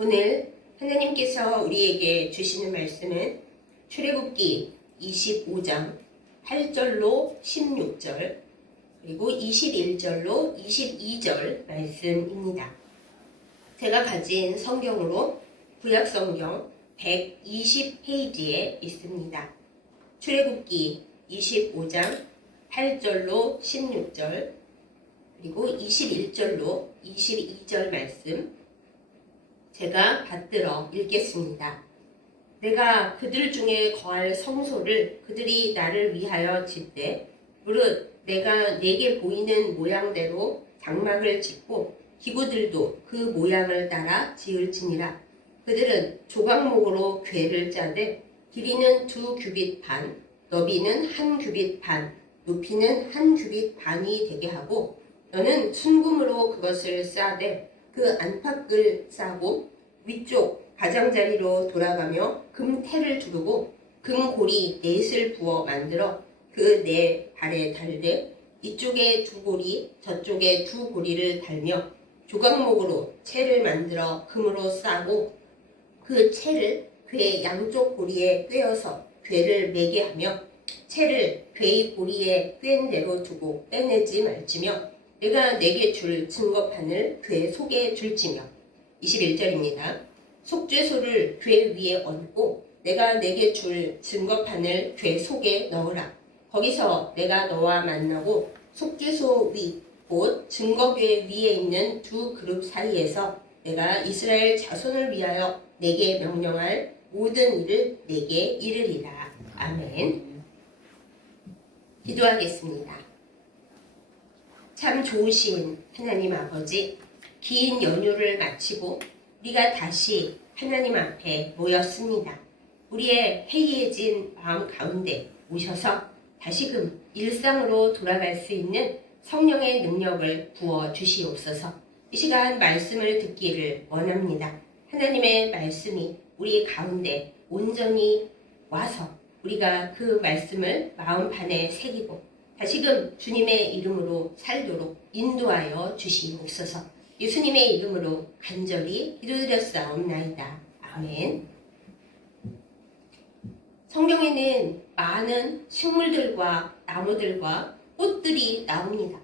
오늘 하나님께서 우리에게 주시는 말씀은 출애굽기 25장 8절로 16절 그리고 21절로 22절 말씀입니다. 제가 가진 성경으로 구약성경 120페이지에 있습니다. 출애굽기 25장 8절로 16절 그리고 21절로 22절 말씀 제가 받들어 읽겠습니다. 내가 그들 중에 거할 성소를 그들이 나를 위하여 짓되 무릇 내가 내게 보이는 모양대로 장막을 짓고 기구들도 그 모양을 따라 지을지니라. 그들은 조각목으로 궤를 짜되 길이는 2규빗 반, 너비는 1규빗 반, 높이는 1규빗 반이 되게 하고 너는 순금으로 그것을 싸되 그 안팎을 싸고 위쪽 가장자리로 돌아가며 금테를 두르고 금고리 넷을 부어 만들어 그 네 발에 달되 이쪽에 2고리 저쪽에 2고리를 달며 조각목으로 채를 만들어 금으로 싸고 그 채를 궤 양쪽 고리에 꿰어서 궤를 매게 하며 채를 궤의 고리에 꿰은 대로 두고 빼내지 말지며 내가 내게 줄 증거판을 궤 속에 둘지며 21절입니다. 속죄소를 궤 위에 얹고 내가 내게 줄 증거판을 궤 속에 넣으라. 거기서 내가 너와 만나고 속죄소 위 곧 증거궤 위에 있는 2 그룹 사이에서 내가 이스라엘 자손을 위하여 내게 명령할 모든 일을 내게 이르리라. 아멘. 기도하겠습니다. 참 좋으신 하나님 아버지, 긴 연휴를 마치고 우리가 다시 하나님 앞에 모였습니다. 우리의 해이해진 마음 가운데 오셔서 다시금 일상으로 돌아갈 수 있는 성령의 능력을 부어 주시옵소서. 이 시간 말씀을 듣기를 원합니다. 하나님의 말씀이 우리 가운데 온전히 와서 우리가 그 말씀을 마음판에 새기고 다시금 주님의 이름으로 살도록 인도하여 주시옵소서. 예수님의 이름으로 간절히 기도드렸사옵나이다. 아멘. 성경에는 많은 식물들과 나무들과 꽃들이 나옵니다.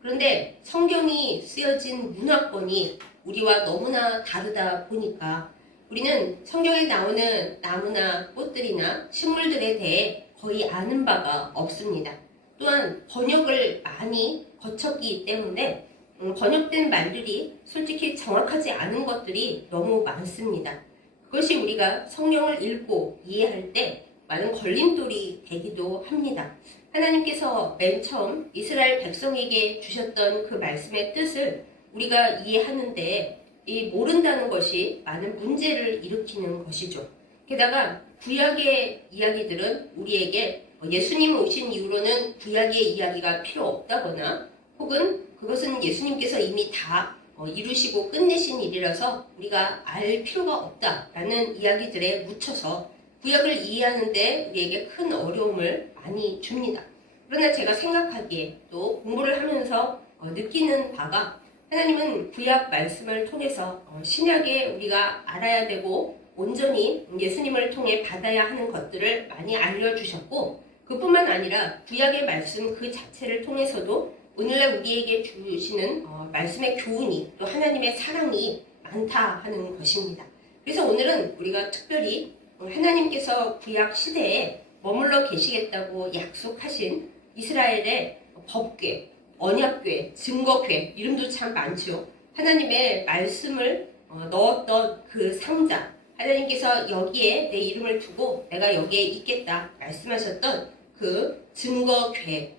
그런데 성경이 쓰여진 문화권이 우리와 너무나 다르다 보니까 우리는 성경에 나오는 나무나 꽃들이나 식물들에 대해 거의 아는 바가 없습니다. 또한 번역을 많이 거쳤기 때문에 번역된 말들이 솔직히 정확하지 않은 것들이 너무 많습니다. 그것이 우리가 성경을 읽고 이해할 때 많은 걸림돌이 되기도 합니다. 하나님께서 맨 처음 이스라엘 백성에게 주셨던 그 말씀의 뜻을 우리가 이해하는데 이 모른다는 것이 많은 문제를 일으키는 것이죠. 게다가 구약의 이야기들은 우리에게 예수님 오신 이후로는 구약의 이야기가 필요 없다거나 혹은 그것은 예수님께서 이미 다 이루시고 끝내신 일이라서 우리가 알 필요가 없다라는 이야기들에 묻혀서 구약을 이해하는데 우리에게 큰 어려움을 많이 줍니다. 그러나 제가 생각하기에 또 공부를 하면서 느끼는 바가 하나님은 구약 말씀을 통해서 신약에 우리가 알아야 되고 온전히 예수님을 통해 받아야 하는 것들을 많이 알려주셨고 그뿐만 아니라 구약의 말씀 그 자체를 통해서도 오늘날 우리에게 주시는 말씀의 교훈이 또 하나님의 사랑이 많다 하는 것입니다. 그래서 오늘은 우리가 특별히 하나님께서 구약 시대에 머물러 계시겠다고 약속하신 이스라엘의 법궤, 언약궤, 증거궤 이름도 참 많죠. 하나님의 말씀을 넣었던 그 상자, 하나님께서 여기에 내 이름을 두고 내가 여기에 있겠다 말씀하셨던 그 증거궤에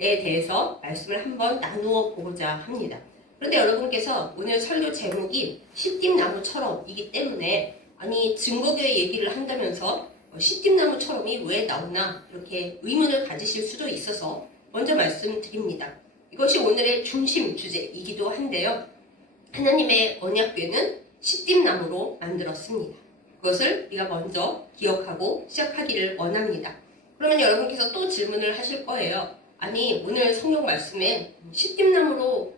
대해서 말씀을 한번 나누어 보고자 합니다. 그런데 여러분께서 오늘 설교 제목이 시띠나무처럼이기 때문에 아니 증거궤 얘기를 한다면서 시띠나무처럼이 왜 나오나 이렇게 의문을 가지실 수도 있어서 먼저 말씀드립니다. 이것이 오늘의 중심 주제이기도 한데요. 하나님의 언약궤는 시띠나무로 만들었습니다. 그것을 우리가 먼저 기억하고 시작하기를 원합니다. 그러면 여러분께서 또 질문을 하실 거예요. 아니 오늘 성경 말씀에 시띠나무로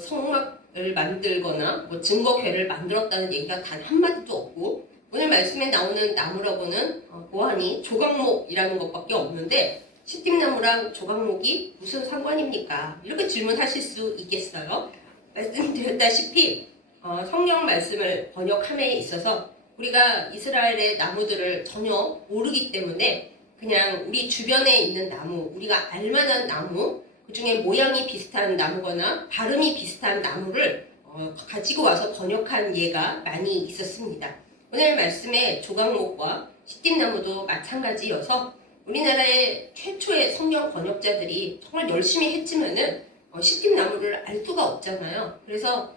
성막 만들거나 뭐 증거괴를 만들었다는 얘기가 단 한마디도 없고, 오늘 말씀에 나오는 나무라고는 보아하니 조각목이라는 것밖에 없는데 시띠나무랑 조각목이 무슨 상관입니까? 이렇게 질문하실 수 있겠어요? 말씀드렸다시피 성경 말씀을 번역함에 있어서 우리가 이스라엘의 나무들을 전혀 모르기 때문에 그냥 우리 주변에 있는 나무, 우리가 알만한 나무, 그 중에 모양이 비슷한 나무거나 발음이 비슷한 나무를 가지고 와서 번역한 예가 많이 있었습니다. 오늘 말씀에 조각목과 시띠나무도 마찬가지여서 우리나라의 최초의 성경 번역자들이 정말 열심히 했지만은 시띠나무를 알 수가 없잖아요. 그래서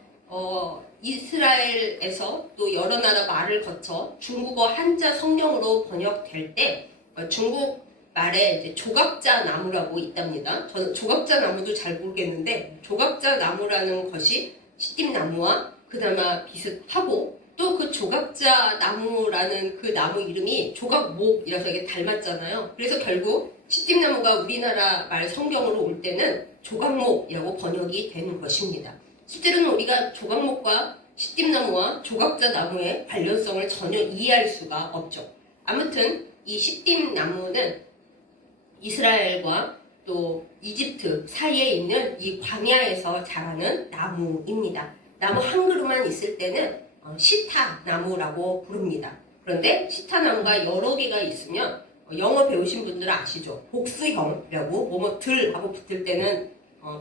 이스라엘에서 또 여러 나라 말을 거쳐 중국어 한자 성경으로 번역될 때 중국 말에 이제 조각자 나무라고 있답니다. 저는 조각자 나무도 잘 모르겠는데 조각자 나무라는 것이 시띠나무와 그나마 비슷하고 또 그 조각자 나무라는 그 나무 이름이 조각목이라서 이게 닮았잖아요. 그래서 결국 시띠나무가 우리나라 말 성경으로 올 때는 조각목이라고 번역이 되는 것입니다. 실제로는 우리가 조각목과 시띠나무와 조각자 나무의 관련성을 전혀 이해할 수가 없죠. 아무튼 이 시띠나무는 이스라엘과 또 이집트 사이에 있는 이 광야에서 자라는 나무입니다. 나무 한 그루만 있을 때는 시타나무라고 부릅니다. 그런데 시타나무가 여러 개가 있으면 영어 배우신 분들은 아시죠? 복수형이라고 뭐뭐들 하고 붙을 때는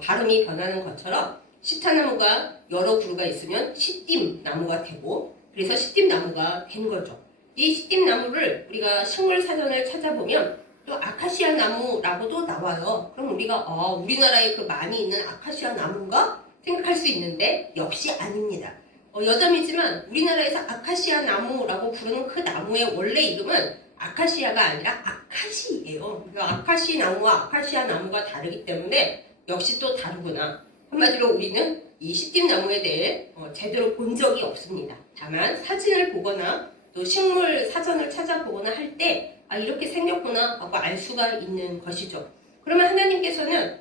발음이 변하는 것처럼 시타나무가 여러 그루가 있으면 시띠나무가 되고 그래서 시띠나무가 된 거죠. 이 시띠나무를 우리가 식물사전을 찾아보면 또 아카시아 나무라고도 나와요. 그럼 우리가 우리나라에 그 많이 있는 아카시아 나무인가 생각할 수 있는데 역시 아닙니다. 여담이지만 우리나라에서 아카시아 나무라고 부르는 그 나무의 원래 이름은 아카시아가 아니라 아카시예요. 아카시 나무와 아카시아 나무가 다르기 때문에 역시 또 다르구나. 한마디로 우리는 이 시띠나무에 대해 제대로 본 적이 없습니다. 다만 사진을 보거나 또 식물 사전을 찾아보거나 할 때 이렇게 생겼구나 하고 알 수가 있는 것이죠. 그러면 하나님께서는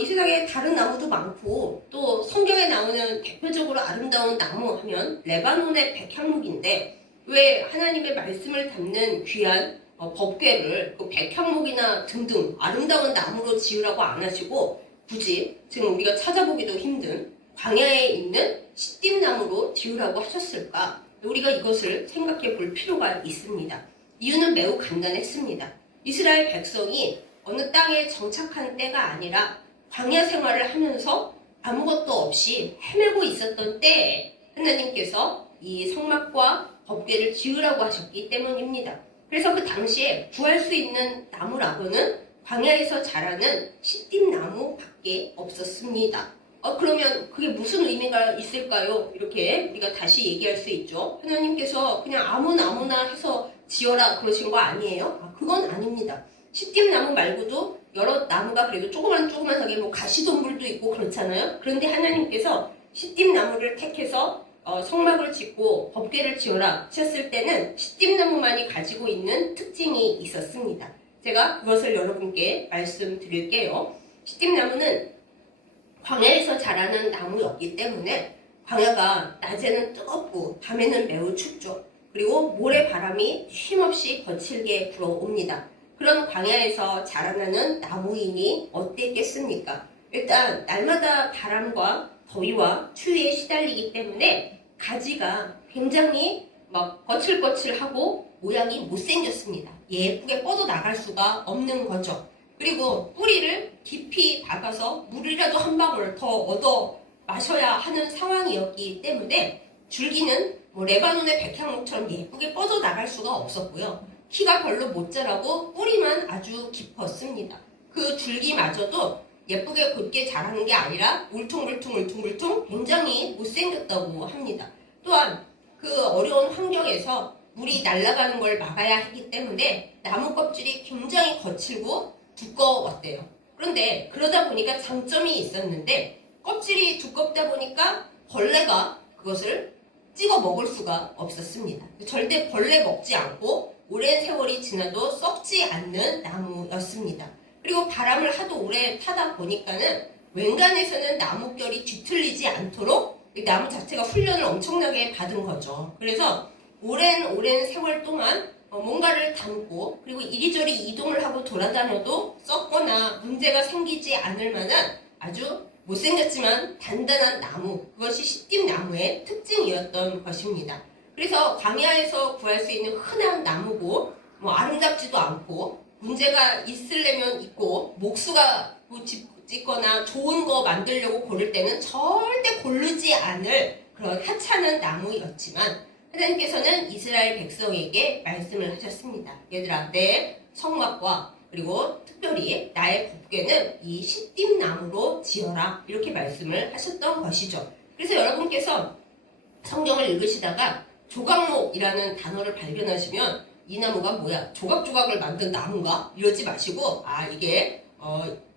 이 세상에 다른 나무도 많고 또 성경에 나오는 대표적으로 아름다운 나무 하면 레바논의 백향목인데 왜 하나님의 말씀을 담는 귀한 법궤를 그 백향목이나 등등 아름다운 나무로 지으라고 안 하시고 굳이 지금 우리가 찾아보기도 힘든 광야에 있는 시띠나무로 지으라고 하셨을까? 우리가 이것을 생각해 볼 필요가 있습니다. 이유는 매우 간단했습니다. 이스라엘 백성이 어느 땅에 정착한 때가 아니라 광야 생활을 하면서 아무것도 없이 헤매고 있었던 때에 하나님께서 이 성막과 법궤를 지으라고 하셨기 때문입니다. 그래서 그 당시에 구할 수 있는 나무라고는 광야에서 자라는 시띠나무밖에 없었습니다. 그러면 그게 무슨 의미가 있을까요? 이렇게 우리가 다시 얘기할 수 있죠. 하나님께서 그냥 아무 나무나 해서 지어라 그러신 거 아니에요? 그건 아닙니다. 시띠나무 말고도 여러 나무가 그래도 조그만하게 뭐 가시덤불도 있고 그렇잖아요. 그런데 하나님께서 시띠나무를 택해서 성막을 짓고 법궤를 지어라 하셨을 때는 시띠나무만이 가지고 있는 특징이 있었습니다. 제가 그것을 여러분께 말씀드릴게요. 시띠나무는 광야에서 자라는 나무였기 때문에 광야가 낮에는 뜨겁고 밤에는 매우 춥죠. 그리고 모래바람이 쉼없이 거칠게 불어옵니다. 그런 광야에서 자라나는 나무이니 어땠겠습니까? 일단 날마다 바람과 더위와 추위에 시달리기 때문에 가지가 굉장히 막 거칠거칠하고 모양이 못생겼습니다. 예쁘게 뻗어 나갈 수가 없는 거죠. 그리고 뿌리를 깊이 박아서 물이라도 한 방울 더 얻어 마셔야 하는 상황이었기 때문에 줄기는 레바논의 백향목처럼 예쁘게 뻗어 나갈 수가 없었고요. 키가 별로 못 자라고 뿌리만 아주 깊었습니다. 그 줄기마저도 예쁘게 곧게 자라는 게 아니라 울퉁불퉁 굉장히 못생겼다고 합니다. 또한 그 어려운 환경에서 물이 날아가는 걸 막아야 했기 때문에 나무 껍질이 굉장히 거칠고 두꺼웠대요. 그런데 그러다 보니까 장점이 있었는데 껍질이 두껍다 보니까 벌레가 그것을 찍어 먹을 수가 없었습니다. 절대 벌레 먹지 않고 오랜 세월이 지나도 썩지 않는 나무였습니다. 그리고 바람을 하도 오래 타다 보니까는 웬간에서는 나뭇결이 뒤틀리지 않도록 이 나무 자체가 훈련을 엄청나게 받은 거죠. 그래서 오랜 세월 동안 뭔가를 담고 그리고 이리저리 이동을 하고 돌아다녀도 썩거나 문제가 생기지 않을 만한 아주 못생겼지만 단단한 나무, 그것이 시띠나무의 특징이었던 것입니다. 그래서 광야에서 구할 수 있는 흔한 나무고 아름답지도 않고 문제가 있으려면 있고 목수가 짓거나 좋은 거 만들려고 고를 때는 절대 고르지 않을 그런 하찮은 나무였지만 하나님께서는 이스라엘 백성에게 말씀을 하셨습니다. 얘들아, 내 성막과 그리고 특별히 나의 법궤는 이 시띠나무로 지어라, 이렇게 말씀을 하셨던 것이죠. 그래서 여러분께서 성경을 읽으시다가 조각목이라는 단어를 발견하시면 이 나무가 뭐야? 조각조각을 만든 나무인가? 이러지 마시고 이게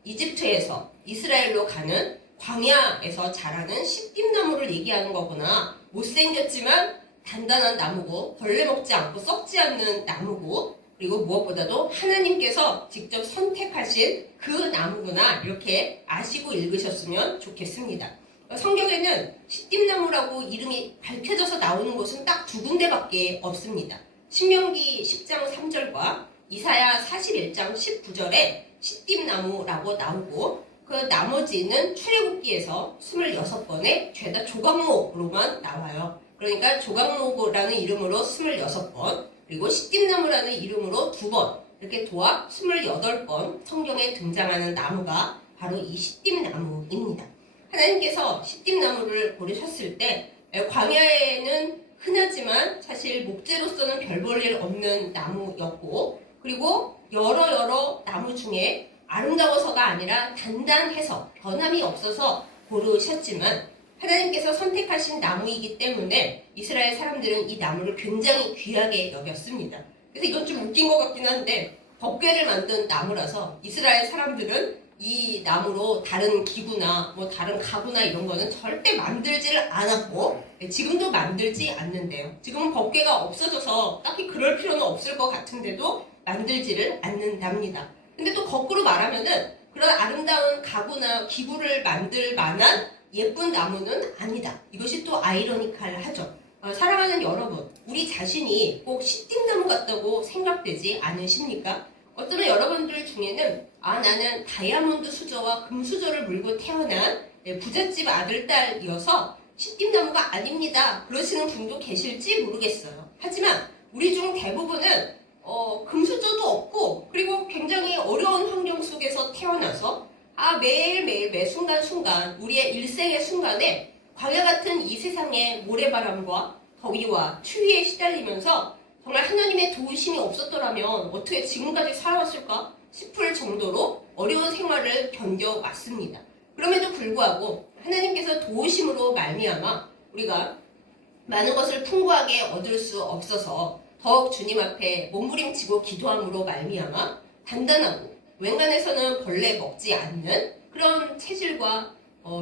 이집트에서 이스라엘로 가는 광야에서 자라는 시띠나무를 얘기하는 거구나. 못생겼지만 단단한 나무고 벌레 먹지 않고 썩지 않는 나무고 그리고 무엇보다도 하나님께서 직접 선택하신 그 나무구나, 이렇게 아시고 읽으셨으면 좋겠습니다. 성경에는 시띠나무라고 이름이 밝혀져서 나오는 곳은 딱 두 군데밖에 없습니다. 신명기 10장 3절과 이사야 41장 19절에 시띠나무라고 나오고 그 나머지는 출애굽기에서 26번에 죄다 조각목으로만 나와요. 그러니까 조각목이라는 이름으로 26번, 그리고 시띠나무라는 이름으로 2번, 이렇게 도합 28번 성경에 등장하는 나무가 바로 이 시띠나무입니다. 하나님께서 시띠나무를 고르셨을 때 광야에는 흔하지만 사실 목재로서는 별 볼 일 없는 나무였고, 그리고 여러 나무 중에 아름다워서가 아니라 단단해서 변함이 없어서 고르셨지만 하나님께서 선택하신 나무이기 때문에 이스라엘 사람들은 이 나무를 굉장히 귀하게 여겼습니다. 그래서 이건 좀 웃긴 것 같긴 한데 법궤를 만든 나무라서 이스라엘 사람들은 이 나무로 다른 기구나 다른 가구나 이런 거는 절대 만들지를 않았고 지금도 만들지 않는데요. 지금은 법궤가 없어져서 딱히 그럴 필요는 없을 것 같은데도 만들지를 않는답니다. 근데 또 거꾸로 말하면은 그런 아름다운 가구나 기구를 만들 만한 예쁜 나무는 아니다. 이것이 또 아이러니컬하죠. 사랑하는 여러분, 우리 자신이 꼭 시띠나무 같다고 생각되지 않으십니까? 어쩌면 여러분들 중에는 나는 다이아몬드 수저와 금 수저를 물고 태어난 부잣집 아들딸이어서 시띠나무가 아닙니다, 그러시는 분도 계실지 모르겠어요. 하지만 우리 중 대부분은 금수저도 없고 그리고 굉장히 어려운 환경 속에서 태어나서 매일매일 매 순간순간 우리의 일생의 순간에 광야 같은 이 세상의 모래바람과 더위와 추위에 시달리면서 정말 하나님의 도우심이 없었더라면 어떻게 지금까지 살아왔을까 싶을 정도로 어려운 생활을 견뎌왔습니다. 그럼에도 불구하고 하나님께서 도우심으로 말미암아 우리가 많은 것을 풍부하게 얻을 수 없어서 더욱 주님 앞에 몸부림치고 기도함으로 말미암아 단단하고 웬간해서는 벌레 먹지 않는 그런 체질과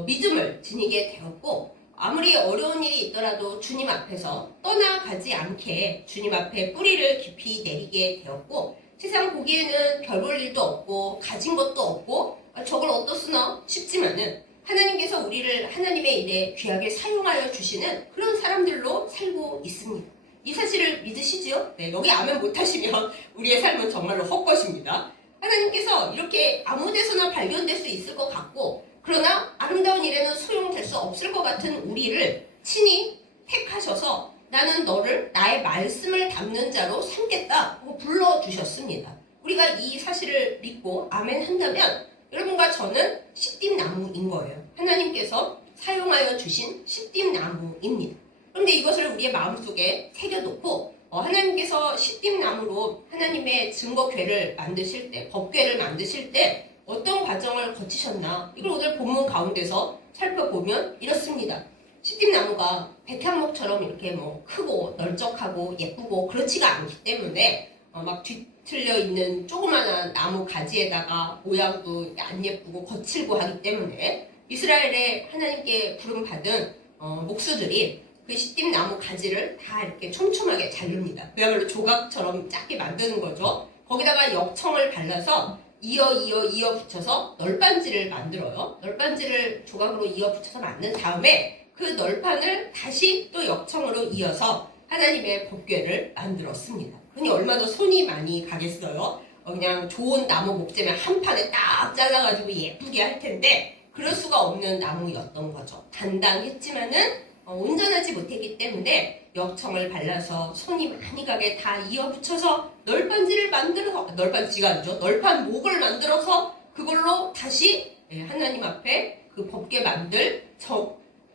믿음을 지니게 되었고, 아무리 어려운 일이 있더라도 주님 앞에서 떠나가지 않게 주님 앞에 뿌리를 깊이 내리게 되었고, 세상 보기에는 별 볼 일도 없고 가진 것도 없고 저걸 어떻으나 싶지만은 하나님께서 우리를 하나님의 일에 귀하게 사용하여 주시는 그런 사람들로 살고 있습니다. 이 사실을 믿으시지요? 네, 여기 아멘 못하시면 우리의 삶은 정말로 헛것입니다. 하나님께서 이렇게 아무 데서나 발견될 수 있을 것 같고, 그러나 아름다운 일에는 소용될 수 없을 것 같은 우리를 친히 택하셔서 나는 너를 나의 말씀을 담는 자로 삼겠다고 불러주셨습니다. 우리가 이 사실을 믿고 아멘 한다면 여러분과 저는 시띠나무인 거예요. 하나님께서 사용하여 주신 시띠나무입니다. 그런데 이것을 우리의 마음속에 새겨놓고 하나님께서 시띠나무로 하나님의 증거궤를 만드실 때, 법궤를 만드실 때 어떤 과정을 거치셨나, 이걸 오늘 본문 가운데서 살펴보면 이렇습니다. 시띠나무가 백향목처럼 이렇게 크고 널쩍하고 예쁘고 그렇지가 않기 때문에 막 뒤틀려 있는 조그마한 나무 가지에다가 모양도 안 예쁘고 거칠고 하기 때문에 이스라엘의 하나님께 부름받은 목수들이 그 시띠나무 가지를 다 이렇게 촘촘하게 자릅니다. 그야말로 조각처럼 작게 만드는 거죠. 거기다가 역청을 발라서 이어 붙여서 널빤지를 만들어요. 널빤지를 조각으로 이어 붙여서 만든 다음에 그 널판을 다시 또 역청으로 이어서 하나님의 법궤를 만들었습니다. 그러니 얼마나 손이 많이 가겠어요. 그냥 좋은 나무 목재면 한 판에 딱 잘라가지고 예쁘게 할 텐데 그럴 수가 없는 나무였던 거죠. 단단했지만은 온전하지 못했기 때문에 역청을 발라서 손이 많이 가게 다 이어붙여서 널판지를 만들어서, 널판지가 아니죠, 널판 목을 만들어서 그걸로 다시 하나님 앞에 그 법궤 만들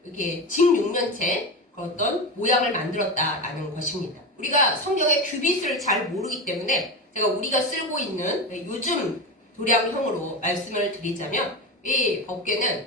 이렇게 직육면체 그 어떤 모양을 만들었다라는 것입니다. 우리가 성경의 규빗을 잘 모르기 때문에 제가 우리가 쓰고 있는 요즘 도량형으로 말씀을 드리자면 이 법궤는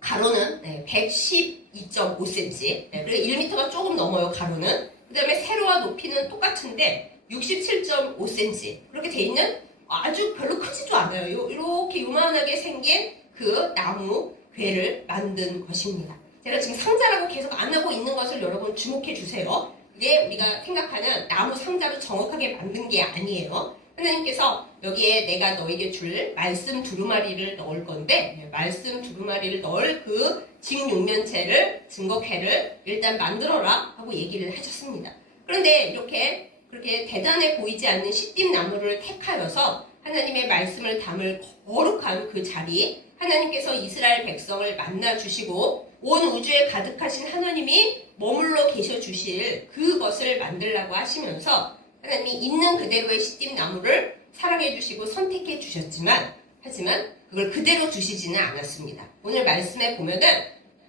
가로는 112.5cm, 그리고 1m가 조금 넘어요, 가로는. 그 다음에 세로와 높이는 똑같은데 67.5cm 그렇게 돼 있는 아주 별로 크지도 않아요. 이렇게 요만하게 생긴 그 나무 궤를 만든 것입니다. 제가 지금 상자라고 계속 안 하고 있는 것을 여러분 주목해 주세요. 이게 우리가 생각하는 나무 상자로 정확하게 만든 게 아니에요. 하나님께서 여기에 내가 너에게 줄 말씀 두루마리를 넣을 건데 말씀 두루마리를 넣을 그 직육면체를 증거회를 일단 만들어라 하고 얘기를 하셨습니다. 그런데 이렇게 그렇게 대단해 보이지 않는 시띠나무를 택하여서 하나님의 말씀을 담을 거룩한 그 자리, 하나님께서 이스라엘 백성을 만나 주시고 온 우주에 가득하신 하나님이 머물러 계셔 주실 그것을 만들라고 하시면서 하나님이 있는 그대로의 시띠나무를 사랑해 주시고 선택해 주셨지만 하지만 그걸 그대로 주시지는 않았습니다. 오늘 말씀에 보면은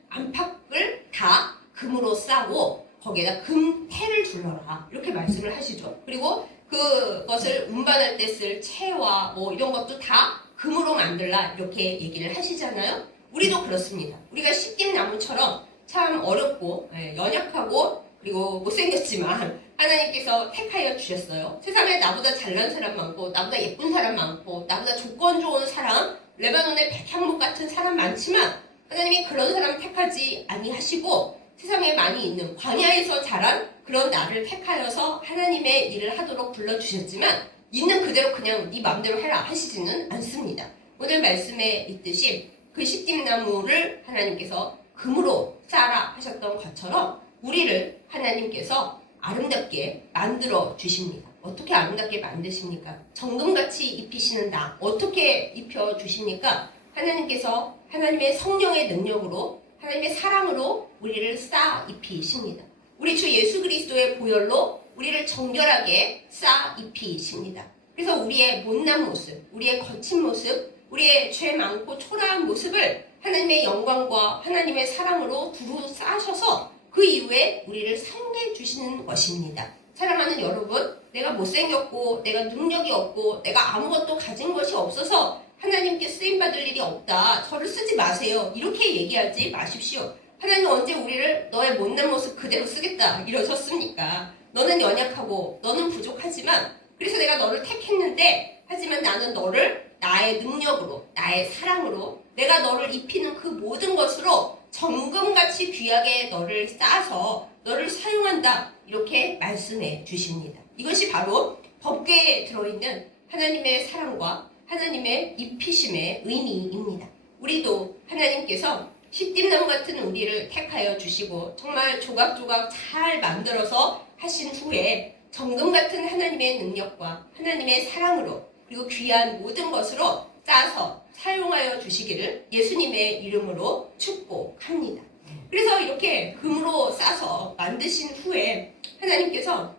안팎을 다 금으로 싸고 거기에다 금태를 둘러라 이렇게 말씀을 하시죠. 그리고 그것을 운반할 때 쓸 채와 뭐 이런 것도 다 금으로 만들라 이렇게 얘기를 하시잖아요. 우리도 그렇습니다. 우리가 시띠나무처럼 참 어렵고 연약하고 그리고 못생겼지만 하나님께서 택하여 주셨어요. 세상에 나보다 잘난 사람 많고 나보다 예쁜 사람 많고 나보다 조건 좋은 사람, 레바논의 백향목 같은 사람 많지만 하나님이 그런 사람 택하지 아니하시고 세상에 많이 있는 광야에서 자란 그런 나를 택하여서 하나님의 일을 하도록 불러주셨지만 있는 그대로 그냥 네 마음대로 해라 하시지는 않습니다. 오늘 말씀에 있듯이 그 시띠나무를 하나님께서 금으로 쌓아라 하셨던 것처럼 우리를 하나님께서 아름답게 만들어 주십니다. 어떻게 아름답게 만드십니까? 정금같이 입히시는 나 어떻게 입혀 주십니까? 하나님께서 하나님의 성령의 능력으로 하나님의 사랑으로 우리를 쌓아 입히십니다. 우리 주 예수 그리스도의 보혈로 우리를 정결하게 쌓아 입히십니다. 그래서 우리의 못난 모습, 우리의 거친 모습, 우리의 죄 많고 초라한 모습을 하나님의 영광과 하나님의 사랑으로 두루 쌓으셔서 그 이후에 우리를 살게 주시는 것입니다. 사랑하는 여러분, 내가 못생겼고 내가 능력이 없고 내가 아무것도 가진 것이 없어서 하나님께 쓰임받을 일이 없다. 저를 쓰지 마세요. 이렇게 얘기하지 마십시오. 하나님 언제 우리를 너의 못난 모습 그대로 쓰겠다 이러셨습니까? 너는 연약하고 너는 부족하지만 그래서 내가 너를 택했는데 하지만 나는 너를 나의 능력으로 나의 사랑으로 내가 너를 입히는 그 모든 것으로 정금같이 귀하게 너를 쌓아서 너를 사용한다 이렇게 말씀해 주십니다. 이것이 바로 법궤에 들어있는 하나님의 사랑과 하나님의 입히심의 의미입니다. 우리도 하나님께서 시띠나무 같은 우리를 택하여 주시고 정말 조각조각 잘 만들어서 하신 후에 정금 같은 하나님의 능력과 하나님의 사랑으로 그리고 귀한 모든 것으로 짜서 사용하여 주시기를 예수님의 이름으로 축복합니다. 그래서 이렇게 금으로 싸서 만드신 후에 하나님께서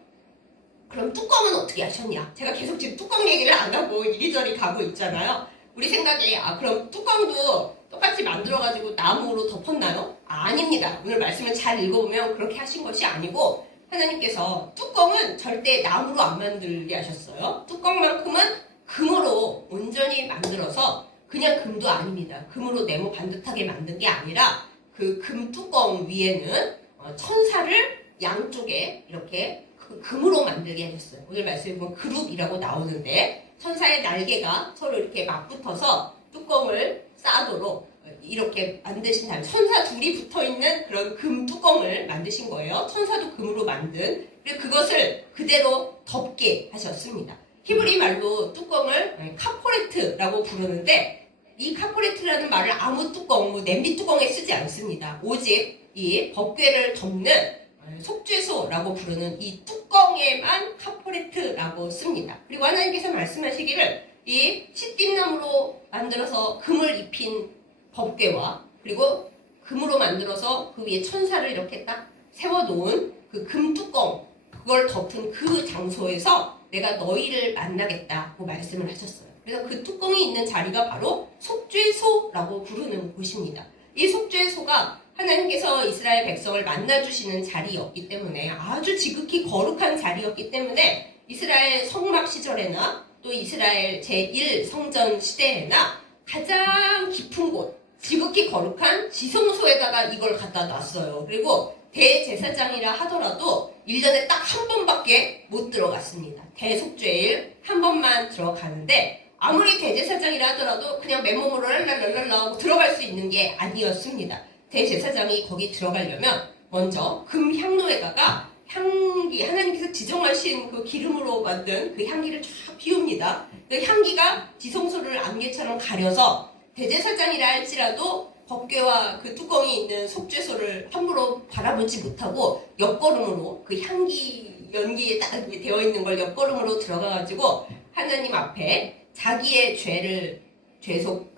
그럼 뚜껑은 어떻게 하셨냐? 제가 계속 지금 뚜껑 얘기를 안 하고 이리저리 가고 있잖아요. 우리 생각에 그럼 뚜껑도 똑같이 만들어가지고 나무로 덮었나요? 아닙니다. 오늘 말씀을 잘 읽어보면 그렇게 하신 것이 아니고 하나님께서 뚜껑은 절대 나무로 안 만들게 하셨어요. 뚜껑만큼은 금으로 온전히 만들어서 그냥 금도 아닙니다. 금으로 네모 반듯하게 만든 게 아니라 그 금 뚜껑 위에는 천사를 양쪽에 이렇게 금으로 만들게 하셨어요. 오늘 말씀에 보면 그룹이라고 나오는데 천사의 날개가 서로 이렇게 맞붙어서 뚜껑을 쌓도록 이렇게 만드신 다음에 천사 둘이 붙어있는 그런 금 뚜껑을 만드신 거예요. 천사도 금으로 만든. 그리고 그것을 그대로 덮게 하셨습니다. 히브리 말로 뚜껑을 카포레트라고 부르는데 이 카포레트라는 말을 아무 뚜껑, 냄비 뚜껑에 쓰지 않습니다. 오직 이 법궤를 덮는 속죄소라고 부르는 이 뚜껑에만 카포레트라고 씁니다. 그리고 하나님께서 말씀하시기를 이 시띠나무로 만들어서 금을 입힌 법궤와 그리고 금으로 만들어서 그 위에 천사를 이렇게 딱 세워놓은 그 금뚜껑, 그걸 덮은 그 장소에서 내가 너희를 만나겠다고 말씀을 하셨어요. 그래서 그 뚜껑이 있는 자리가 바로 속죄소라고 부르는 곳입니다. 이 속죄소가 하나님께서 이스라엘 백성을 만나주시는 자리였기 때문에, 아주 지극히 거룩한 자리였기 때문에 이스라엘 성막 시절에나 또 이스라엘 제1성전 시대에나 가장 깊은 곳, 지극히 거룩한 지성소에다가 이걸 갖다 놨어요. 그리고 대제사장이라 하더라도 1년에 딱 한 번밖에 못 들어갔습니다. 대속죄일 한 번만 들어가는데, 아무리 대제사장이라 하더라도 그냥 맨몸으로 랄랄랄랄라 하고 들어갈 수 있는 게 아니었습니다. 대제사장이 거기 들어가려면 먼저 금향로에다가 향기, 하나님께서 지정하신 그 기름으로 만든 그 향기를 쫙 피웁니다. 그 향기가 지성소를 안개처럼 가려서 대제사장이라 할지라도 법궤와 그 뚜껑이 있는 속죄소를 함부로 바라보지 못하고 옆걸음으로 그 향기, 연기에 딱 되어 있는 걸 옆걸음으로 들어가가지고 하나님 앞에 자기의 죄를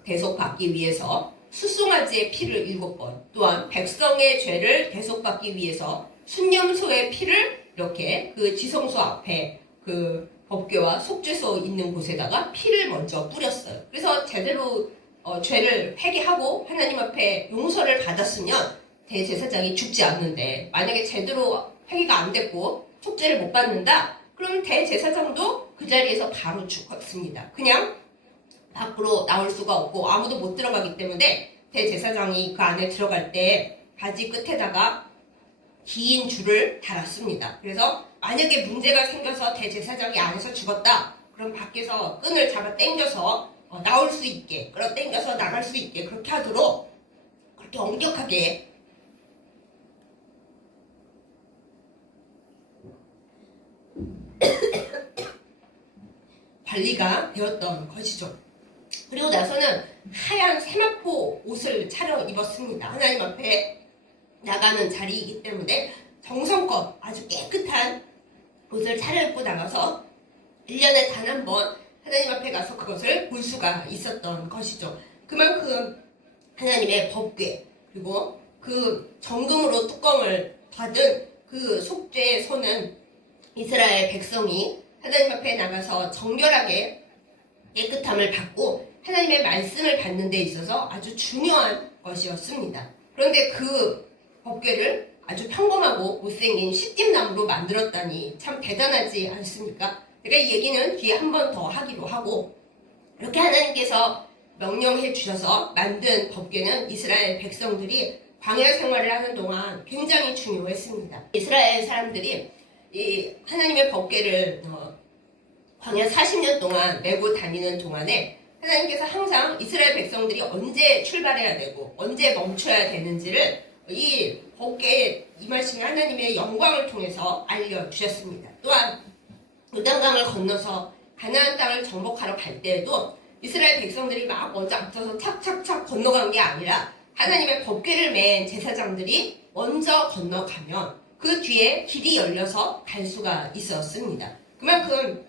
대속받기 위해서 수송아지의 피를 7번, 또한 백성의 죄를 대속받기 위해서 순념소의 피를 이렇게 그 지성소 앞에 그 법궤와 속죄소 있는 곳에다가 피를 먼저 뿌렸어요. 그래서 제대로 죄를 회개하고 하나님 앞에 용서를 받았으면 대제사장이 죽지 않는데, 만약에 제대로 회개가 안 됐고 속죄를 못 받는다? 그럼 대제사장도 그 자리에서 바로 죽었습니다. 그냥 밖으로 나올 수가 없고 아무도 못 들어가기 때문에 대제사장이 그 안에 들어갈 때 바지 끝에다가 긴 줄을 달았습니다. 그래서 만약에 문제가 생겨서 대제사장이 안에서 죽었다, 그럼 밖에서 끈을 잡아 당겨서 나올 수 있게, 끌어 당겨서 나갈 수 있게 그렇게 하도록 그렇게 엄격하게 관리가 되었던 것이죠. 그리고 나서는 하얀 세마포 옷을 차려 입었습니다. 하나님 앞에 나가는 자리이기 때문에 정성껏 아주 깨끗한 옷을 차려입고 나가서 1년에 단 한 번 하나님 앞에 가서 그것을 볼 수가 있었던 것이죠. 그만큼 하나님의 법궤, 그리고 그 정금으로 뚜껑을 받은 그 속죄소는 이스라엘 백성이 하나님 앞에 나가서 정결하게 깨끗함을 받고 하나님의 말씀을 받는 데 있어서 아주 중요한 것이었습니다. 그런데 그 법궤를 아주 평범하고 못생긴 시띠나무로 만들었다니 참 대단하지 않습니까? 그러니까 이 얘기는 뒤에 한 번 더 하기로 하고, 이렇게 하나님께서 명령해 주셔서 만든 법궤는 이스라엘 백성들이 광야 생활을 하는 동안 굉장히 중요했습니다. 이스라엘 사람들이 이 하나님의 법궤를 광야 40년 동안 메고 다니는 동안에 하나님께서 항상 이스라엘 백성들이 언제 출발해야 되고 언제 멈춰야 되는지를 이 법궤에 임하시는 하나님의 영광을 통해서 알려주셨습니다. 또한 요단강을 건너서 가나안 땅을 정복하러 갈 때에도 이스라엘 백성들이 막 먼저 앞서서 착착착 건너간 게 아니라 하나님의 법궤를 맨 제사장들이 먼저 건너가면 그 뒤에 길이 열려서 갈 수가 있었습니다. 그만큼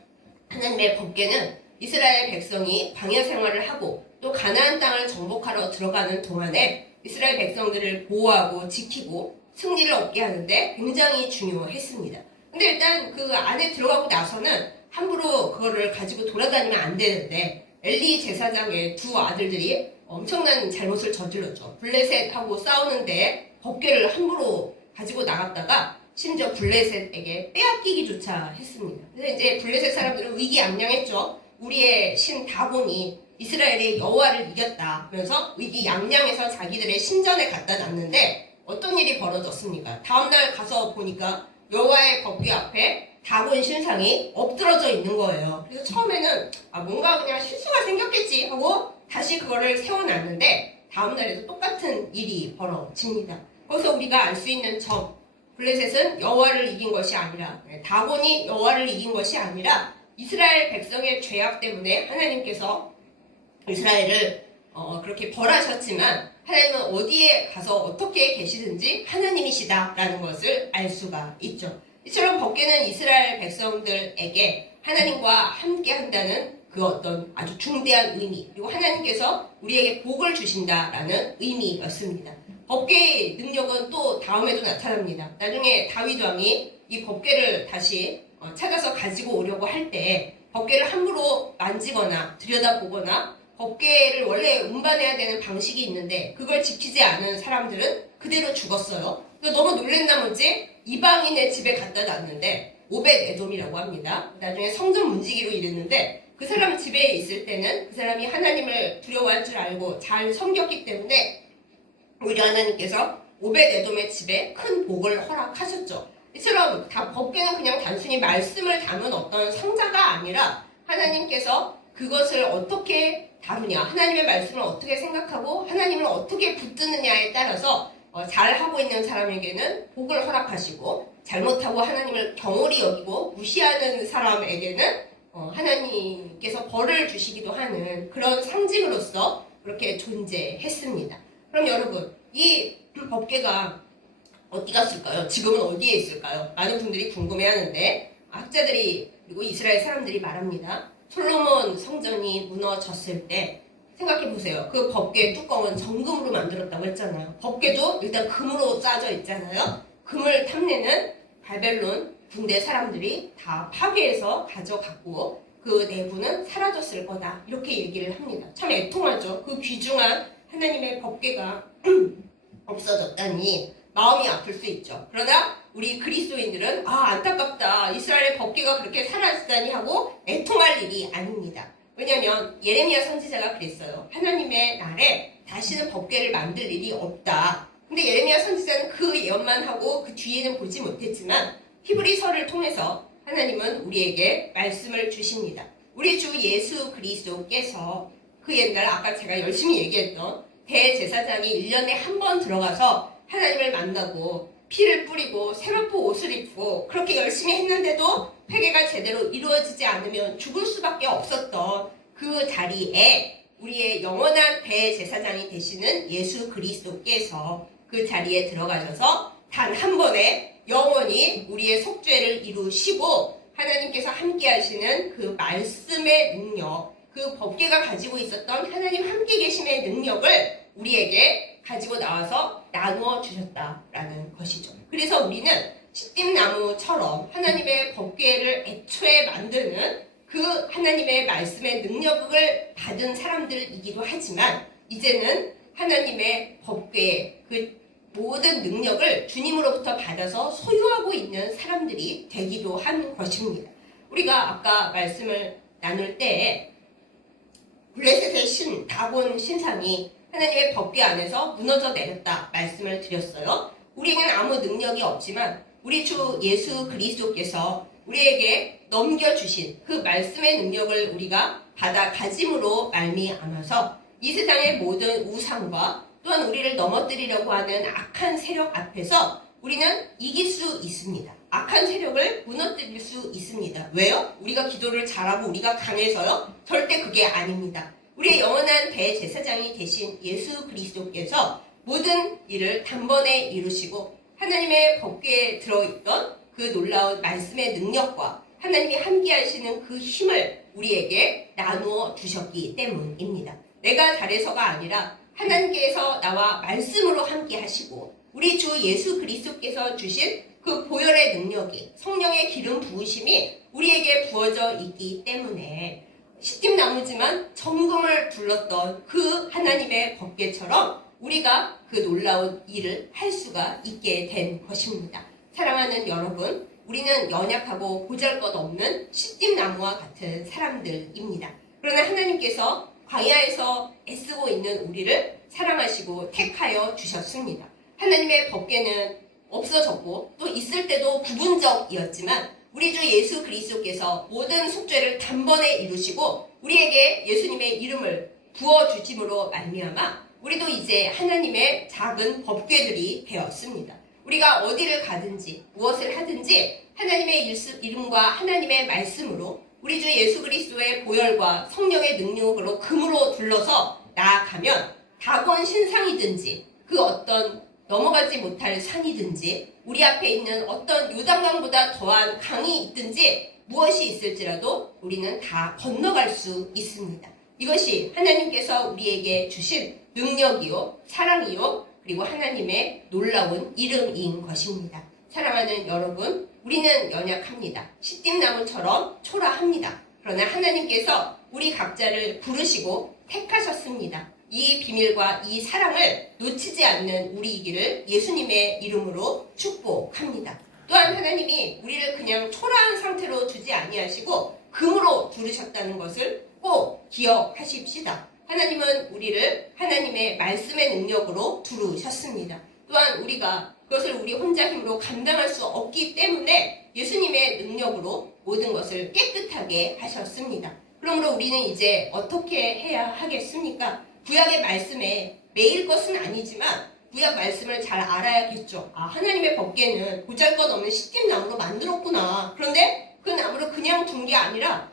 하나님의 법궤는 이스라엘 백성이 광야 생활을 하고 또 가나안 땅을 정복하러 들어가는 동안에 이스라엘 백성들을 보호하고 지키고 승리를 얻게 하는데 굉장히 중요했습니다. 근데 일단 그 안에 들어가고 나서는 함부로 그거를 가지고 돌아다니면 안 되는데, 엘리 제사장의 두 아들들이 엄청난 잘못을 저질렀죠. 블레셋하고 싸우는데 법궤를 함부로 가지고 나갔다가 심지어 블레셋에게 빼앗기기조차 했습니다. 그래서 이제 블레셋 사람들은 의기양양했죠. 우리의 신 다곤이 이스라엘의 여호와를 이겼다 하면서 의기양양해서 자기들의 신전에 갖다 놨는데 어떤 일이 벌어졌습니까? 다음날 가서 보니까 여호와의 법궤 앞에 다곤 신상이 엎드러져 있는 거예요. 그래서 처음에는 뭔가 그냥 실수가 생겼겠지 하고 다시 그거를 세워놨는데 다음날에도 똑같은 일이 벌어집니다. 거기서 우리가 알 수 있는 점, 블레셋은 여호와를 이긴 것이 아니라, 다곤이 여호와를 이긴 것이 아니라 이스라엘 백성의 죄악 때문에 하나님께서 이스라엘을 그렇게 벌하셨지만 하나님은 어디에 가서 어떻게 계시든지 하나님이시다라는 것을 알 수가 있죠. 이처럼 법궤는 이스라엘 백성들에게 하나님과 함께 한다는 그 어떤 아주 중대한 의미, 그리고 하나님께서 우리에게 복을 주신다라는 의미였습니다. 법궤의 능력은 또 다음에도 나타납니다. 나중에 다윗 왕이 이 법궤를 다시 찾아서 가지고 오려고 할 때 법궤를 함부로 만지거나 들여다보거나 법궤를 원래 운반해야 되는 방식이 있는데 그걸 지키지 않은 사람들은 그대로 죽었어요. 너무 놀란 나머지 이방인의 집에 갖다 놨는데 오벳 에돔이라고 합니다. 나중에 성전 문지기로 이랬는데 그 사람 집에 있을 때는 그 사람이 하나님을 두려워할 줄 알고 잘 섬겼기 때문에 우리 하나님께서 오벳 에돔의 집에 큰 복을 허락하셨죠. 이처럼 법궤는 그냥 단순히 말씀을 담은 어떤 상자가 아니라 하나님께서 그것을 어떻게 다루냐, 하나님의 말씀을 어떻게 생각하고 하나님을 어떻게 붙드느냐에 따라서 잘하고 있는 사람에게는 복을 허락하시고 잘못하고 하나님을 경홀히 여기고 무시하는 사람에게는 하나님께서 벌을 주시기도 하는 그런 상징으로서 그렇게 존재했습니다. 그럼 여러분, 이 법궤가 어디 갔을까요? 지금은 어디에 있을까요? 많은 분들이 궁금해하는데 학자들이 그리고 이스라엘 사람들이 말합니다. 솔로몬 성전이 무너졌을 때 생각해보세요. 그 법궤 뚜껑은 정금으로 만들었다고 했잖아요. 법궤도 일단 금으로 짜져 있잖아요. 금을 탐내는 바벨론 군대 사람들이 다 파괴해서 가져갔고 그 내부는 사라졌을 거다. 이렇게 얘기를 합니다. 참 애통하죠. 그 귀중한 하나님의 법궤가 없어졌다니 마음이 아플 수 있죠. 그러나 우리 그리스도인들은 안타깝다. 이스라엘의 법궤가 그렇게 사라졌다니 하고 애통할 일이 아닙니다. 왜냐하면 예레미야 선지자가 그랬어요. 하나님의 날에 다시는 법궤를 만들 일이 없다. 근데 예레미야 선지자는 그 예언만 하고 그 뒤에는 보지 못했지만 히브리서를 통해서 하나님은 우리에게 말씀을 주십니다. 우리 주 예수 그리스도께서 그 옛날 아까 제가 열심히 얘기했던 대제사장이 1년에 한 번 들어가서 하나님을 만나고 피를 뿌리고 새롭고 옷을 입고 그렇게 열심히 했는데도 회개가 제대로 이루어지지 않으면 죽을 수밖에 없었던 그 자리에 우리의 영원한 대제사장이 되시는 예수 그리스도께서 그 자리에 들어가셔서 단 한 번에 영원히 우리의 속죄를 이루시고 하나님께서 함께 하시는 그 말씀의 능력, 그 법궤가 가지고 있었던 하나님 함께 계심의 능력을 우리에게 가지고 나와서 나누어 주셨다라는 것이죠. 그래서 우리는 시띠나무처럼 하나님의 법궤를 애초에 만드는 그 하나님의 말씀의 능력을 받은 사람들이기도 하지만 이제는 하나님의 법궤의 그 모든 능력을 주님으로부터 받아서 소유하고 있는 사람들이 되기도 한 것입니다. 우리가 아까 말씀을 나눌 때 블레셋의 신 다곤 신상이 하나님의 법궤 안에서 무너져 내렸다 말씀을 드렸어요. 우리에게는 아무 능력이 없지만 우리 주 예수 그리스도께서 우리에게 넘겨주신 그 말씀의 능력을 우리가 받아 가짐으로 말미암아서 이 세상의 모든 우상과 또한 우리를 넘어뜨리려고 하는 악한 세력 앞에서 우리는 이길 수 있습니다. 악한 세력을 무너뜨릴 수 있습니다. 왜요? 우리가 기도를 잘하고 우리가 강해서요? 절대 그게 아닙니다. 우리의 영원한 대제사장이 되신 예수 그리스도께서 모든 일을 단번에 이루시고 하나님의 법궤에 들어있던 그 놀라운 말씀의 능력과 하나님이 함께 하시는 그 힘을 우리에게 나누어 주셨기 때문입니다. 내가 잘해서가 아니라 하나님께서 나와 말씀으로 함께 하시고 우리 주 예수 그리스도께서 주신 그 보혈의 능력이 성령의 기름 부으심이 우리에게 부어져 있기 때문에 시띠나무지만 정금을 둘렀던 그 하나님의 법궤처럼 우리가 그 놀라운 일을 할 수가 있게 된 것입니다. 사랑하는 여러분, 우리는 연약하고 보잘것없는 시띠나무와 같은 사람들입니다. 그러나 하나님께서 광야에서 애쓰고 있는 우리를 사랑하시고 택하여 주셨습니다. 하나님의 법궤는 없어졌고 또 있을 때도 부분적이었지만 우리 주 예수 그리스도께서 모든 속죄를 단번에 이루시고 우리에게 예수님의 이름을 부어주심으로 말미암아 우리도 이제 하나님의 작은 법궤들이 되었습니다. 우리가 어디를 가든지 무엇을 하든지 하나님의 이름과 하나님의 말씀으로 우리 주 예수 그리스도의 보혈과 성령의 능력으로 금으로 둘러서 나아가면 다곤 신상이든지 그 어떤 넘어가지 못할 산이든지 우리 앞에 있는 어떤 요단강보다 더한 강이 있든지 무엇이 있을지라도 우리는 다 건너갈 수 있습니다. 이것이 하나님께서 우리에게 주신 능력이요, 사랑이요, 그리고 하나님의 놀라운 이름인 것입니다. 사랑하는 여러분, 우리는 연약합니다. 시띠나무처럼 초라합니다. 그러나 하나님께서 우리 각자를 부르시고 택하셨습니다. 이 비밀과 이 사랑을 놓치지 않는 우리이기를 예수님의 이름으로 축복합니다. 또한 하나님이 우리를 그냥 초라한 상태로 두지 아니하시고 금으로 부르셨다는 것을 꼭 기억하십시다. 하나님은 우리를 하나님의 말씀의 능력으로 부르셨습니다. 또한 우리가 그것을 우리 혼자 힘으로 감당할 수 없기 때문에 예수님의 능력으로 모든 것을 깨끗하게 하셨습니다. 그러므로 우리는 이제 어떻게 해야 하겠습니까? 구약의 말씀에 매일 것은 아니지만 구약 말씀을 잘 알아야겠죠. 하나님의 법궤는 보잘것없는 시팀나무로 만들었구나. 그런데 그 나무를 그냥 둔 게 아니라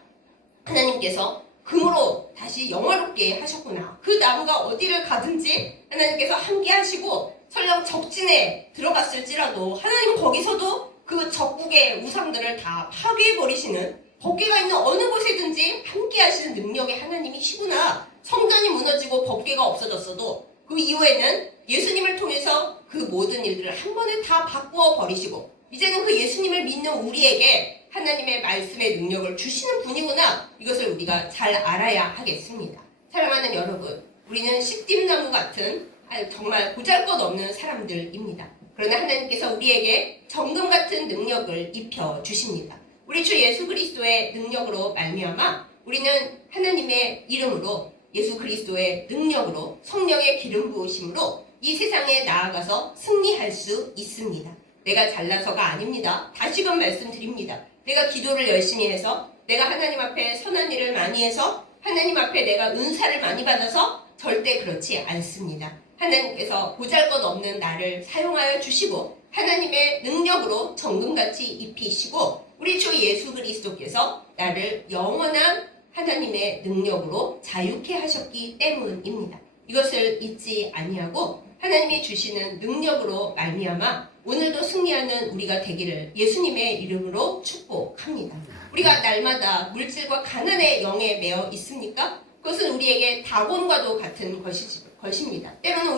하나님께서 금으로 다시 영화롭게 하셨구나. 그 나무가 어디를 가든지 하나님께서 함께 하시고 설령 적진에 들어갔을지라도 하나님은 거기서도 그 적국의 우상들을 다 파괴해버리시는, 법궤가 있는 어느 곳에든지 함께 하시는 능력의 하나님이시구나. 성전이 무너지고 법궤가 없어졌어도 그 이후에는 예수님을 통해서 그 모든 일들을 한 번에 다 바꾸어 버리시고 이제는 그 예수님을 믿는 우리에게 하나님의 말씀의 능력을 주시는 분이구나. 이것을 우리가 잘 알아야 하겠습니다. 사랑하는 여러분, 우리는 시띠나무 같은 정말 보잘것없는 사람들입니다. 그러나 하나님께서 우리에게 정금 같은 능력을 입혀주십니다. 우리 주 예수 그리스도의 능력으로 말미암아 우리는 하나님의 이름으로 예수 그리스도의 능력으로 성령의 기름 부으심으로 이 세상에 나아가서 승리할 수 있습니다. 내가 잘나서가 아닙니다. 다시금 말씀드립니다. 내가 기도를 열심히 해서, 내가 하나님 앞에 선한 일을 많이 해서, 하나님 앞에 내가 은사를 많이 받아서 절대 그렇지 않습니다. 하나님께서 보잘것없는 나를 사용하여 주시고 하나님의 능력으로 정금같이 입히시고 우리 주 예수 그리스도께서 나를 영원한 하나님의 능력으로 자유케 하셨기 때문입니다. 이것을 잊지 아니하고 하나님이 주시는 능력으로 말미암아 오늘도 승리하는 우리가 되기를 예수님의 이름으로 축복합니다. 우리가 날마다 물질과 가난의 영에 매여 있습니까? 그것은 우리에게 다곤과도 같은 것입니다. 때로는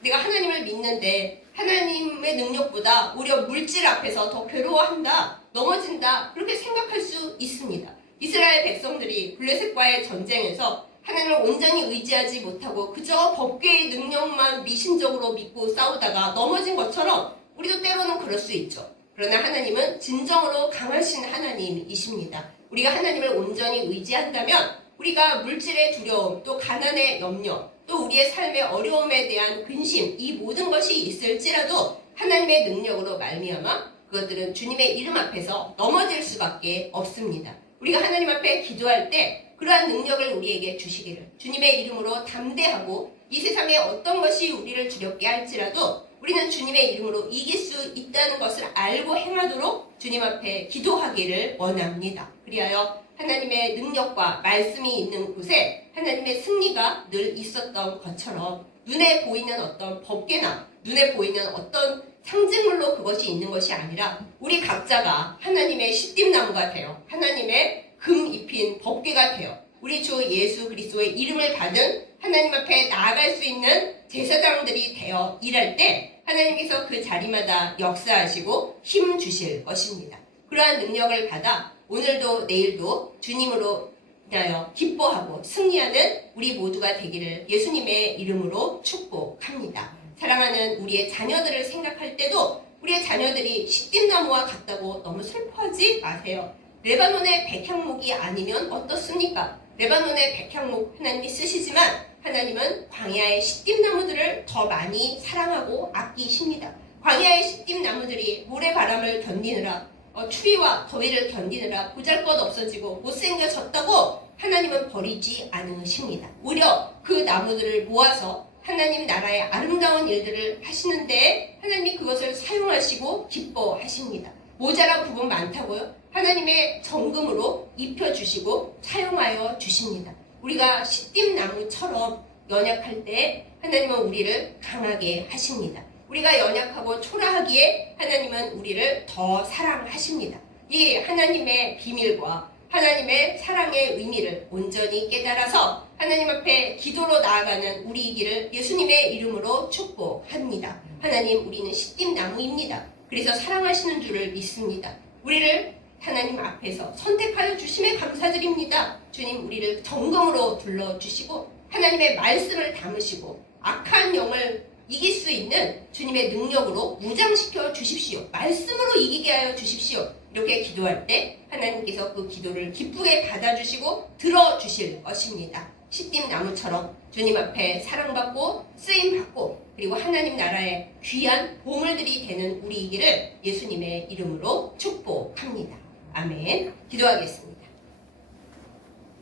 내가 하나님을 믿는데 하나님의 능력보다 오히려 물질 앞에서 더 괴로워한다, 넘어진다, 그렇게 생각할 수 있습니다. 이스라엘 백성들이 블레셋과의 전쟁에서 하나님을 온전히 의지하지 못하고 그저 법궤의 능력만 미신적으로 믿고 싸우다가 넘어진 것처럼 우리도 때로는 그럴 수 있죠. 그러나 하나님은 진정으로 강하신 하나님이십니다. 우리가 하나님을 온전히 의지한다면 우리가 물질의 두려움, 또 가난의 염려, 또 우리의 삶의 어려움에 대한 근심, 이 모든 것이 있을지라도 하나님의 능력으로 말미암아 그것들은 주님의 이름 앞에서 넘어질 수밖에 없습니다. 우리가 하나님 앞에 기도할 때 그러한 능력을 우리에게 주시기를, 주님의 이름으로 담대하고 이 세상에 어떤 것이 우리를 두렵게 할지라도 우리는 주님의 이름으로 이길 수 있다는 것을 알고 행하도록 주님 앞에 기도하기를 원합니다. 그리하여 하나님의 능력과 말씀이 있는 곳에 하나님의 승리가 늘 있었던 것처럼 눈에 보이는 어떤 법궤나 눈에 보이는 어떤 상징물로 그것이 있는 것이 아니라 우리 각자가 하나님의 시띠나무가 되어 하나님의 금 입힌 법궤가 되어 우리 주 예수 그리스도의 이름을 받은 하나님 앞에 나아갈 수 있는 제사장들이 되어 일할 때 하나님께서 그 자리마다 역사하시고 힘 주실 것입니다. 그러한 능력을 받아 오늘도 내일도 주님으로 인하여 기뻐하고 승리하는 우리 모두가 되기를 예수님의 이름으로 축복합니다. 사랑하는 우리의 자녀들을 생각할 때도 우리의 자녀들이 시띠나무와 같다고 너무 슬퍼하지 마세요. 레바논의 백향목이 아니면 어떻습니까? 레바논의 백향목 하나님이 쓰시지만 하나님은 광야의 시띠나무들을 더 많이 사랑하고 아끼십니다. 광야의 시띠나무들이 모래바람을 견디느라 추위와 더위를 견디느라 보잘것없어지고 못생겨졌다고 하나님은 버리지 않으십니다. 오히려 그 나무들을 모아서 하나님 나라의 아름다운 일들을 하시는데 하나님이 그것을 사용하시고 기뻐하십니다. 모자란 부분 많다고요? 하나님의 정금으로 입혀주시고 사용하여 주십니다. 우리가 시띠나무처럼 연약할 때 하나님은 우리를 강하게 하십니다. 우리가 연약하고 초라하기에 하나님은 우리를 더 사랑하십니다. 이 하나님의 비밀과 하나님의 사랑의 의미를 온전히 깨달아서 하나님 앞에 기도로 나아가는 우리이기를 예수님의 이름으로 축복합니다. 하나님, 우리는 시띠나무입니다. 그래서 사랑하시는 줄을 믿습니다. 우리를 하나님 앞에서 선택하여 주심에 감사드립니다. 주님, 우리를 정금으로 둘러주시고 하나님의 말씀을 담으시고 악한 영을 이길 수 있는 주님의 능력으로 무장시켜 주십시오. 말씀으로 이기게 하여 주십시오. 이렇게 기도할 때 하나님께서 그 기도를 기쁘게 받아주시고 들어주실 것입니다. 시띠나무처럼 주님 앞에 사랑받고 쓰임받고 그리고 하나님 나라의 귀한 보물들이 되는 우리이기를 예수님의 이름으로 축복합니다. 아멘. 기도하겠습니다.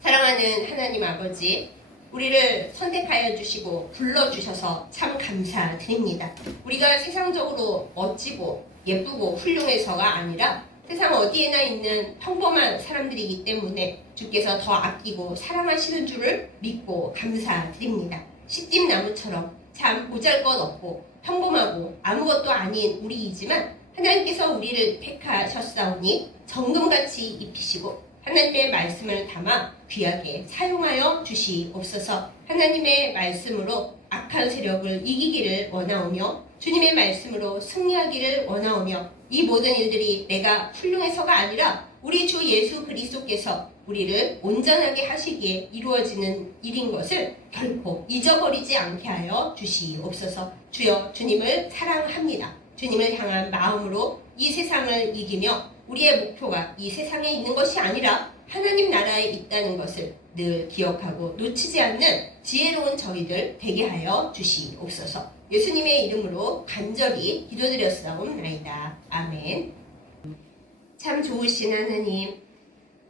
사랑하는 하나님 아버지, 우리를 선택하여 주시고 불러주셔서 참 감사드립니다. 우리가 세상적으로 멋지고 예쁘고 훌륭해서가 아니라 세상 어디에나 있는 평범한 사람들이기 때문에 주께서 더 아끼고 사랑하시는 줄을 믿고 감사드립니다. 시띠나무처럼 참 보잘것없고 평범하고 아무것도 아닌 우리이지만 하나님께서 우리를 택하셨사오니 정금같이 입히시고 하나님의 말씀을 담아 귀하게 사용하여 주시옵소서. 하나님의 말씀으로 악한 세력을 이기기를 원하오며 주님의 말씀으로 승리하기를 원하오며 이 모든 일들이 내가 훌륭해서가 아니라 우리 주 예수 그리스도께서 우리를 온전하게 하시기에 이루어지는 일인 것을 결코 잊어버리지 않게 하여 주시옵소서. 주여, 주님을 사랑합니다. 주님을 향한 마음으로 이 세상을 이기며 우리의 목표가 이 세상에 있는 것이 아니라 하나님 나라에 있다는 것을 늘 기억하고 놓치지 않는 지혜로운 저희들 되게 하여 주시옵소서. 예수님의 이름으로 간절히 기도드렸사옵나이다. 아멘. 참 좋으신 하나님,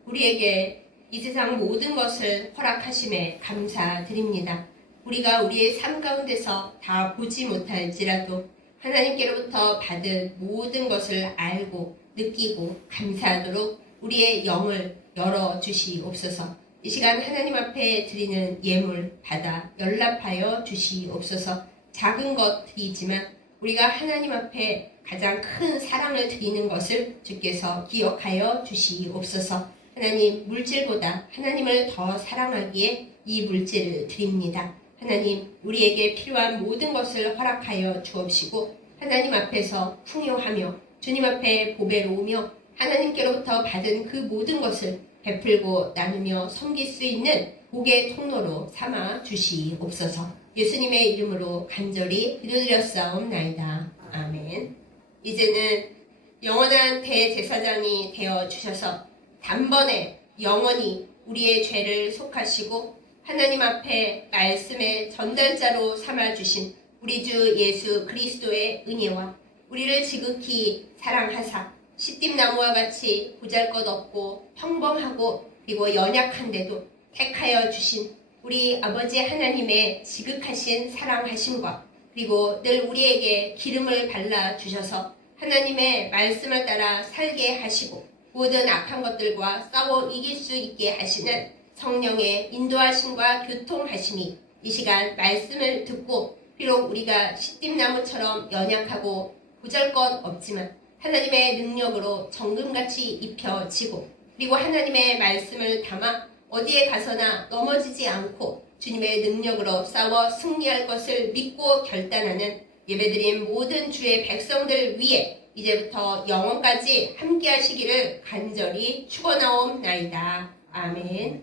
우리에게 이 세상 모든 것을 허락하심에 감사드립니다. 우리가 우리의 삶 가운데서 다 보지 못할지라도 하나님께로부터 받은 모든 것을 알고 느끼고 감사하도록 우리의 영을 열어주시옵소서. 이 시간 하나님 앞에 드리는 예물 받아 연락하여 주시옵소서. 작은 것이지만 우리가 하나님 앞에 가장 큰 사랑을 드리는 것을 주께서 기억하여 주시옵소서. 하나님, 물질보다 하나님을 더 사랑하기에 이 물질을 드립니다. 하나님, 우리에게 필요한 모든 것을 허락하여 주옵시고 하나님 앞에서 풍요하며 주님 앞에 보배로우며 하나님께로부터 받은 그 모든 것을 베풀고 나누며 섬길 수 있는 복의 통로로 삼아 주시옵소서. 예수님의 이름으로 간절히 기도드렸사옵나이다. 아멘. 이제는 영원한 대제사장이 되어 주셔서 단번에 영원히 우리의 죄를 속하시고 하나님 앞에 말씀의 전달자로 삼아주신 우리 주 예수 그리스도의 은혜와 우리를 지극히 사랑하사 시띠나무와 같이 보잘것없고 평범하고 그리고 연약한데도 택하여 주신 우리 아버지 하나님의 지극하신 사랑하심과 그리고 늘 우리에게 기름을 발라주셔서 하나님의 말씀을 따라 살게 하시고 모든 악한 것들과 싸워 이길 수 있게 하시는 성령의 인도하심과 교통하심이 이 시간 말씀을 듣고 비록 우리가 시띠나무처럼 연약하고 보잘것없지만 하나님의 능력으로 정금같이 입혀지고 그리고 하나님의 말씀을 담아 어디에 가서나 넘어지지 않고 주님의 능력으로 싸워 승리할 것을 믿고 결단하는 예배드린 모든 주의 백성들 위해 이제부터 영원까지 함께 하시기를 간절히 축원하옵나이다. 아멘.